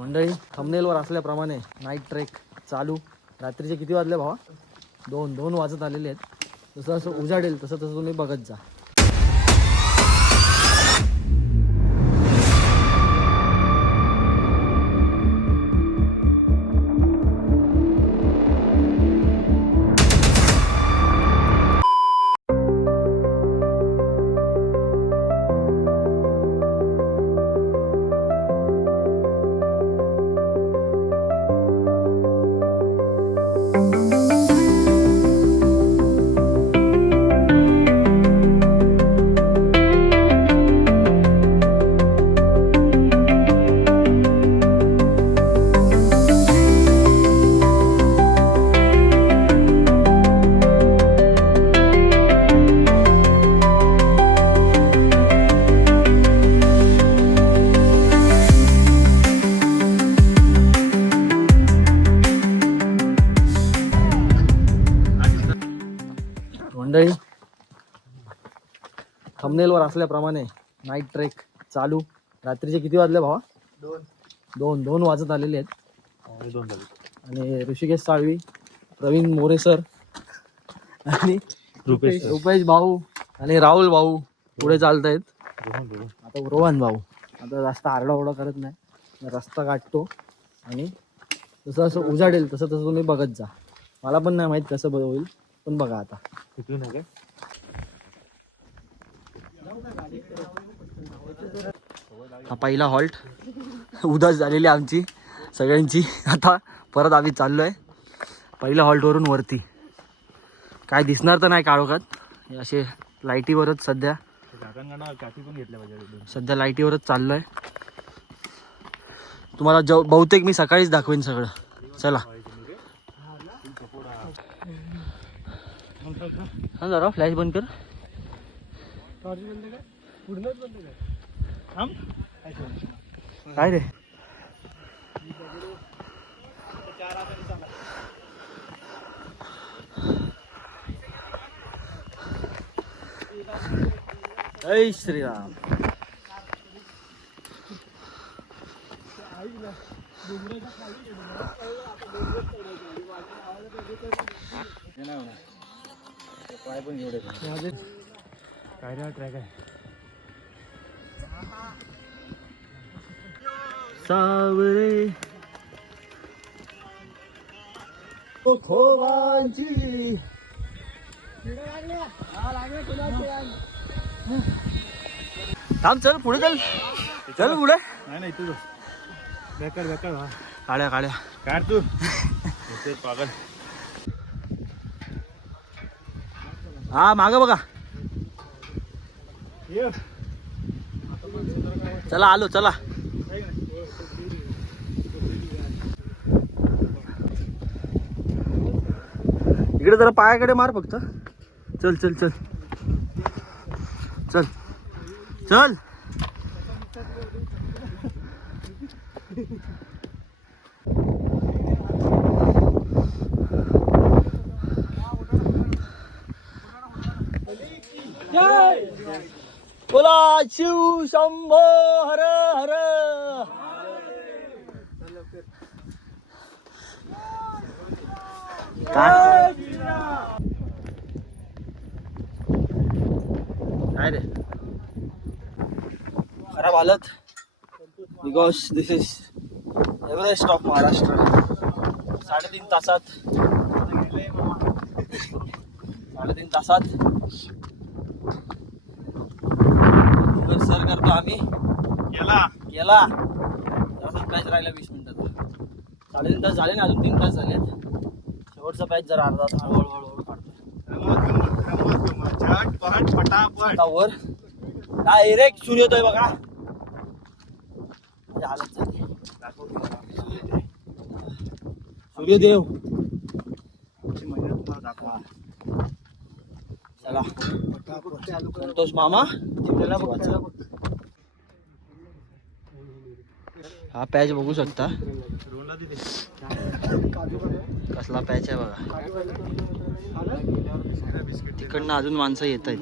मंडळी थंबनेलवर असल्याप्रमाणे night trek चालू. रात्रीचे किती वाजले भावा? 2 वाजत आलेले आहेत. जसं जसं उजाडेल तसं तसं तुम्ही बघत जा. मंडळी थंबनेलवर असल्याप्रमाणे नाईट ट्रेक चालू. रात्रीचे किती वाजले भावा? 2 वाजत आलेले आहेत. आणि ऋषिकेश साळवी, प्रवीण मोरे सर आणि रुपेश भाऊ आणि राहुल भाऊ पुढे चालत आहेत. आता रोहन भाऊ आता जास्त आरडाओरडा करत नाही, रस्ता काढतो आणि जसं जसं उजाडेल तसं तसं तुम्ही बघत जा. मला पण नाही माहित कसं होईल, पण बघा आता. हा पहिला हॉल्ट उदास झालेली आमची सगळ्यांची. आता परत आम्ही चाललोय पहिल्या हॉल्टवरून वरती. काय दिसणार तर नाही काळोखात, असे लाईटीवरच सध्या लाईटीवरच चाललोय. तुम्हाला बहुतेक मी सकाळीच दाखवेन सगळं. चला हा जरा फ्लॅश बंद कर. काय रे जय श्रीराम. काय पण एवढे काय रे ट्रॅक आहे. सावरे खोवांची थांब, चल पुढे चल. चल पुढे. नाही तू बेकार काळ्या काढ तू पागल. हा माग बघा. चला आलो चला. इकडे जरा पायाकडे मार फक्त. चल चल चल चल चल. बोला शिव शंभो हर हर. काय रे खराब हालत. Because this is Everest of Maharashtra. 3.5 तासात 3.5 तासात सर करतो आम्ही. गेला असंच पॅच राहिला 20 मिनिटात. 3.5 तास झाले ना, अजून 3 तास झाले. शेवटचा पॅच जरा अर्धा तास हळूहळू काढतो. वर डायरेक्ट सूर्योदय बघा. सूर्यदेव. चला संतोष मामा. हा पॅच बघू शकता कसला पॅच आहे बघा. तिकडनं अजून माणसं येत आहेत.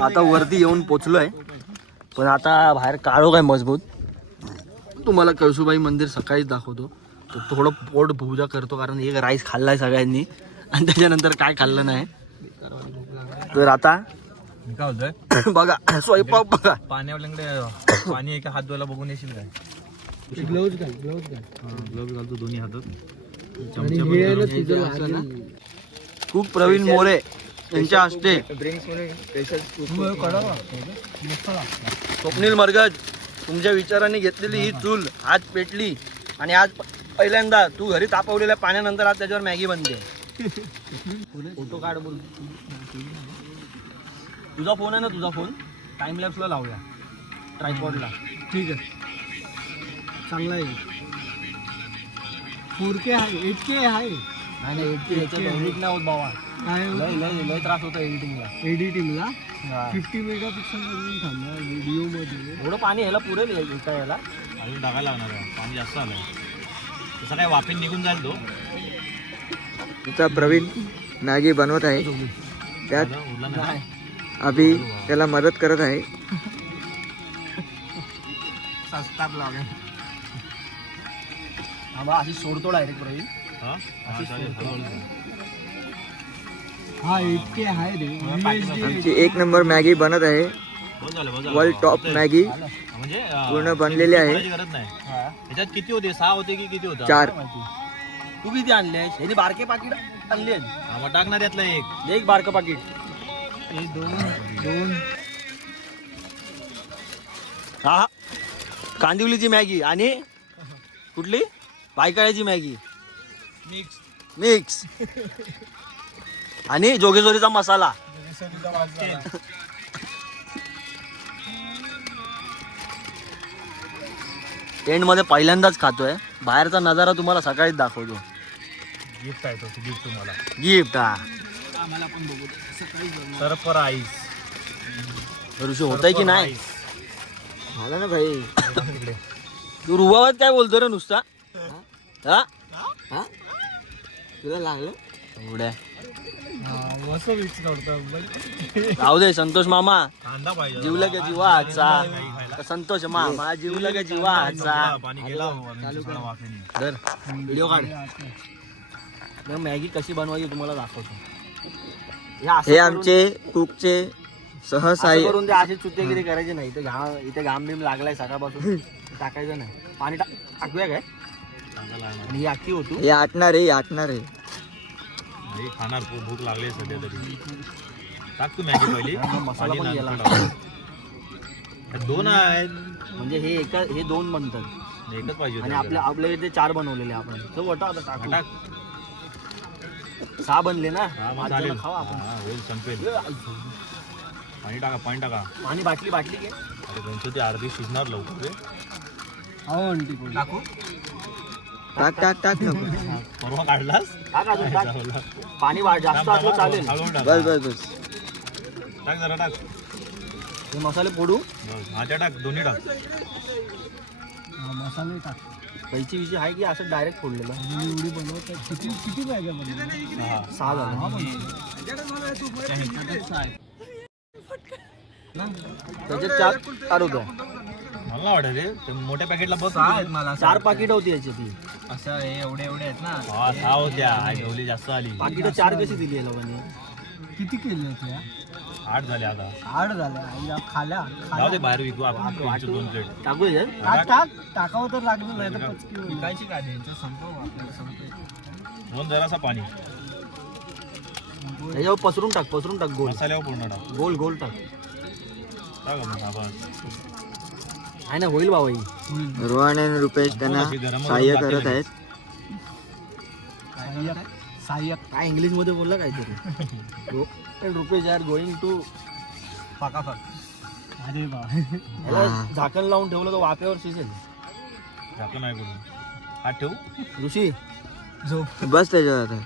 आता वरती येऊन पोचलोय. पण आता बाहेर काळो काय मजबूत. तुम्हाला कळसुबाई मंदिर सकाळीच दाखवतो. तर थोडं पोट भुजा करतो कारण एक राईस खाल्लाय सगळ्यांनी आणि त्याच्यानंतर काय खाल्लं नाही. तर आता काय होतंय बघा स्वयंपाक बघा. पाण्याकडे पाणी एका हात धुवायला बघून येशील काय. ग्लोव्ज घाल. ग्लोव्ज घालतो दोन्ही हातात. खूप प्रवीण मोरे यांच्या हस्ते स्वप्नील मरगज तुमच्या विचारांनी घेतलेली ही चूल आज पेटली आणि आज पहिल्यांदा तू घरी तापवलेल्या पाण्यानंतर आज त्याच्यावर मॅगी बनते. फोटो काढ बोल. तुझा फोन आहे ना, तुझा फोन टाइम लॅप्सला लावूया ट्रायपॉडला. ठीक आहे, चांगला आहे. 4K आहे, 8K आहे. नाही 8K एडिट नाही होत बाबा. काय लय लय लय त्रास होतो एडिटिंगला. एडिटिंगला 50 मेगापिक्सल अजून थांबा व्हिडिओ मध्ये. एवढं पाणी ह्याला पुरेल एका याला. अजून टाकायला लागणार आहे, पाणी जास्त आलंय. तसं काय वाफेन निघून जाईल तो. तुमचा प्रवीण मॅगी बनवत आहे, त्यात उरला नाही. अभि त्याला मदत करत आहे. सस्ताप लावले. हा बा अशी सोडतो डायरेक्ट प्रवीण. हा? हा, चालेल. हळूहळू. हा 8K आहे रे. आमची 1 नंबर मॅगी बनत आहे. बस झालं. वर्ल्ड टॉप मॅगी म्हणजे पूर्ण बनलेली आहे. करायची गरज नाही. त्याच्यात किती होते, 6 होते की किती होता? 4. तू किती आणलेस? ह्यानी बारके पाकिट आणले. हा, मग टाकणार यातलं एक. एक बारकं पाकिट. दोन हा कांदिवलीची मॅगी आणि कुठली पायकाळ्याची मॅगी मिक्स आणि जोगेश्वरीचा मसाला. टेंट मध्ये पहिल्यांदाच खातोय. बाहेरचा नजारा तुम्हाला सकाळीच दाखवतो. गिफ्ट आहे तो, गिफ्ट तुम्हाला. गिफ्ट हा सरप्राईज. ऋषी होतंय की नाही? झालं ना भाई. तू रुबाबात काय बोलतो रे नुसता? हा हा तुला लागलं एवढ्या मस्त मिक्स करतो. राहू दे संतोष मामा. कांदा पाहिजे. जीवलं का जीवाचा संतोष मामा जीवलं का जीवाचा. पाणी गेला वाफेने. धर व्हिडिओ काढ. मग मॅगी कशी बनवायची तुम्हाला दाखवतो. हे आमचे कुकचे सहसाई करून ते असे चुतेगिरी करायचे नाही. इथे घाम बिम लागलाय सकाळपासून टाकायचं नाही. पाणी टाकूया काय? आणि ही आखी होतो. हे आटणार आहे. नाही खाणार, भूक लागली सध्या तरी. टाक तू मॅगी पहिली. मसाला पण गेला. हे 2 आहेत म्हणजे हे 2 बनतात एकच पाहिजे आणि होतं. आपल्या इथे 4 बनवलेले आपण. तर वटा आता टाकू. टाक. 6 बनले ना. हा, मग आज चालेल. जरा खावा आपण. हा, होईल, संपेल. पाणी टाका. पाणी बाटली घे. अरे त्यांचं ते अर्धी शिजणार लवकर रे. टाकू टाक नको. परवा काढलास. टाक अजून टाक. पाणी जास्त असलं चालेल. हळूहळू टाक. बस टाक जरा टाक. हे मसाले फोडू. बस. हा, त्या टाक, दोन्ही टाक. मसाले टाक. कैची विषय आहे की असं डायरेक्ट फोडलेलं. एवढी बनवतात. किती बॅगा बनवल्या? 6 झालं. त्याच्यात 4 होत्या. मला वाटत रे ते मोठ्या पॅकेटला बस. 4 पाकिट होती याची ती. असं एवढे आहेत ना. हा, 6 होत्या. ढोली जास्त आली. पाकिट 4 कशी दिली या लोकांनी? किती केले त्या? 8 झाले आता. 8 झाल्या. खाल्या. जाऊ दे, बाहेर विकू आपण. 2 प्लेट. टाकू याच्यात? टाकावं तर लागलं नाही तर पचकी विकायची काय त्यांचं संपव आपल्याला संपव. दोन जरासा पाणी. याच्यावर पसरून टाक गोल. मसाल्यावर पूर्ण टाक. गोल टाक. टाक आपण. आहे ना, होईल बाबा ही. रोहन आणि रुपेश त्यांना सहाय्य करत आहेत. सायक काय इंग्लिश मध्ये बोलला काहीतरी. रुपेश यार गोइंग टू पाकापाक. अरे बा. याला झाकण लावून ठेवलं तर वाफेवर शिजेल. झाकण नाही करून हात ठेवू. ऋषी बस त्याच्यावर आता.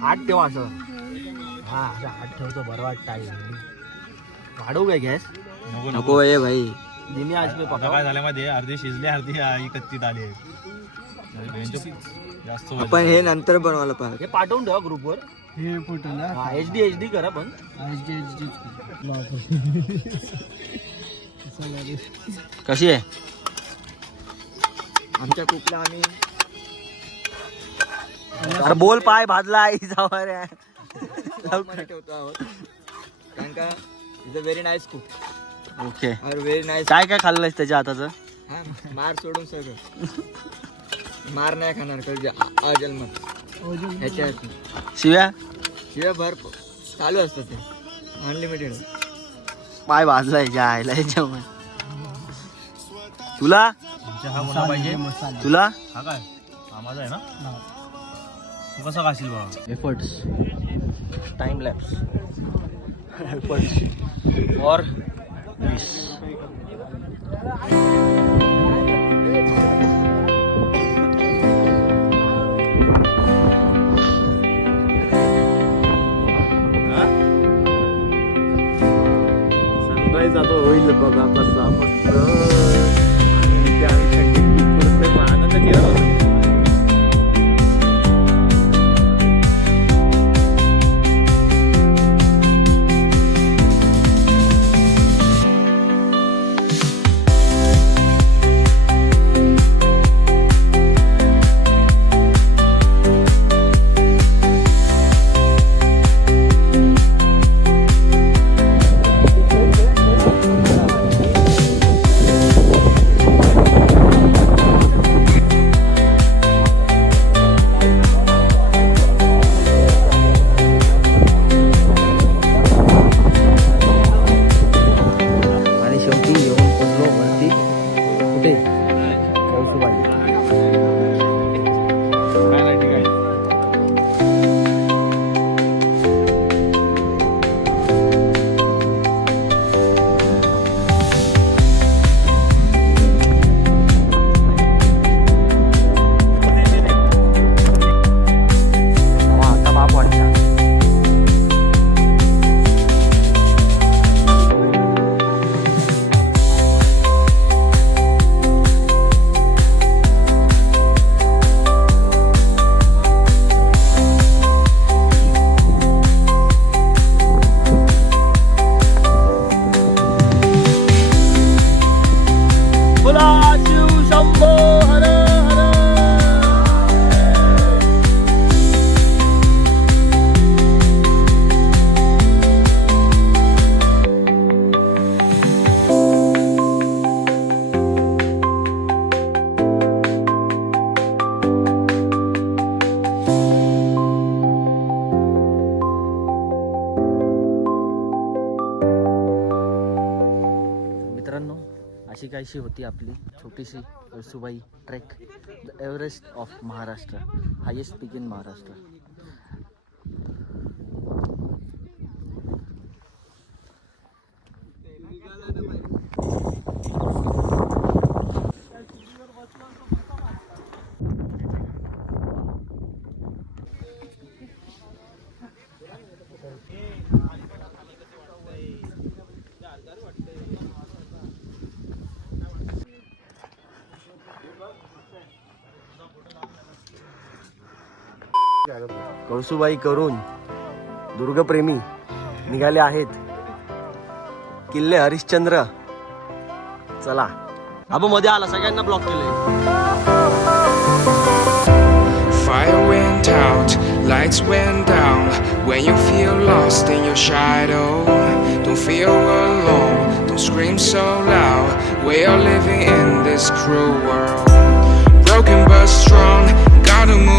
हात ठेव असं. हा असं हात ठेवतो बरं वाटतं. वाढवू काय गॅस? नको ये भाई. धीमी आच पे आता पकाव. काय झालं मध्ये अर्धी शिजली, अर्धी कच्ची आली. जास्त आपण हे नंतर बनवायला पाहिजे. हे पाठवून ठेवा ग्रुपवर. हे फोटो ना. HD करा पण. कशी आहे? आमच्या कुकला आम्ही अरे बोल, पाय भाजला आई जावा रे. मध्ये ठेवतो आहोत कारण का is a very nice cook okay. और व्हेरी नाईस. काय काय खाल्लंयस त्याच्या हाताचं? मार सोडून सगळं. मार नाही खाणार कधी अजन्मत. ह्याच्यात शिव्या शिवाय भरपूर चालू असतं ते अनलिमिटेड. पाय भाजलाय जायला याच्यामुळे. तुला हा कोणा पाहिजे? तुला हा काय हा माझा आहे ना. तू कसा खाशील बाबा? Efforts time lapse efforts for piece. Sunrise आता होईल बघा कसा मस्त. आणि इथे आम्ही थंडीत फिरतोय, पण आनंद केला होता. आणि शेवटी येऊन पोचलो वरती. कुठे? कौसुबाई. काय नाही ठीक आहे. आता बाप वाटतं. बोला शिव शंभो हर हर. मित्रांनो, अशी काहीशी होती आपली छोटीशी Kalsubai trek. The Everest of Maharashtra, highest peak in Maharashtra. Kalsubai करून दुर्गप्रेमी निघाले आहेत किल्ले हरिश्चंद्र. चला. आबा मध्ये आला, सगळ्यांना ब्लॉक केलंय. Fire went out, lights went down. When you feel lost in your shadow, don't feel alone, don't scream so loud. We are living in this cruel world. Broken but strong, gotta move